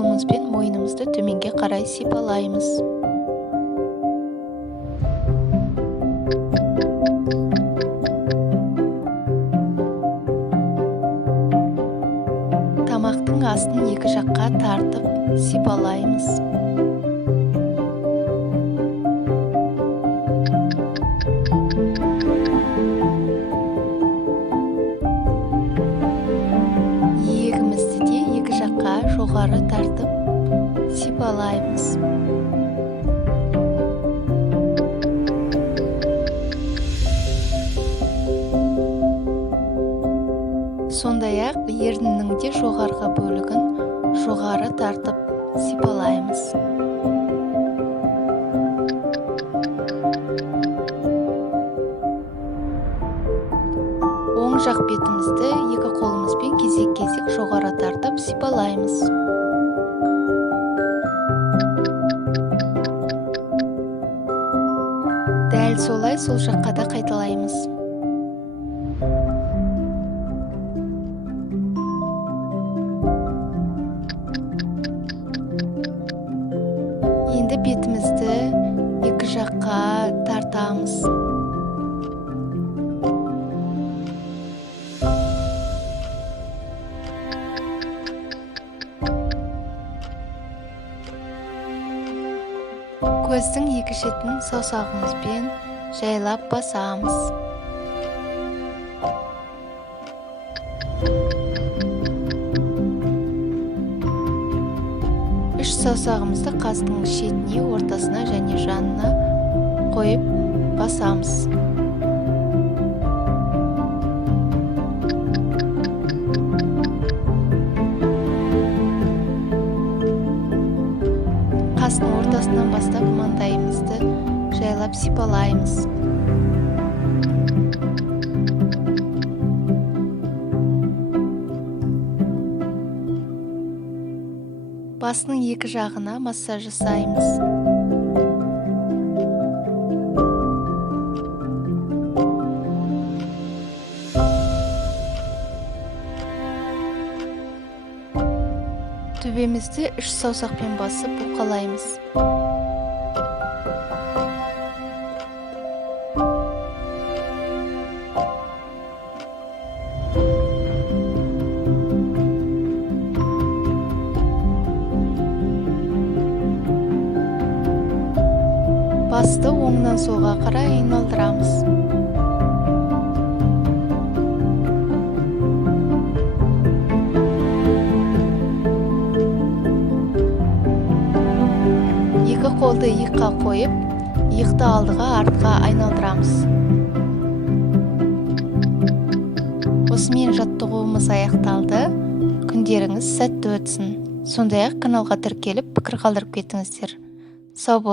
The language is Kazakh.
қолымызбен мойнымызды төменге қарай сипалаймыз. Тамақтың астын екі жаққа тартып сипалаймыз. Иегімізді де екі жаққа жоғары тартып сипалаймыз. Сондай-ақ еріннің де жоғарғы бөлігін жоғары тартып сипалаймыз. Оң жақ бетімізді екі қолымызбен кезек-кезек жоғары тартып сипалаймыз. Дәл солай сол жаққа да қайталаймыз. Енді бетімізді екі жаққа тартамыз. Көздің екі шетін саусағымызбен жайлап басамыз. Үш саусағымызды қастың шетіне, ортасына және жанына қойып басамыз. Қастың ортасынан бастап маңдайымызды жайлап сипалаймыз. Басының екі жағына массаж жасаймыз. Төбемізді үш саусақпен басып уқалаймыз. Басты оңнан солға қарай айналдырамыз. Екі қолды иыққа қойып, иықты алдыға артқа айналдырамыз. Осымен жаттығуымыз аяқталды. Күндеріңіз сәтті өтсін. Сондай-ақ каналға тіркеліп, пікір қалдырып кетіңіздер. Сау болыңыздар.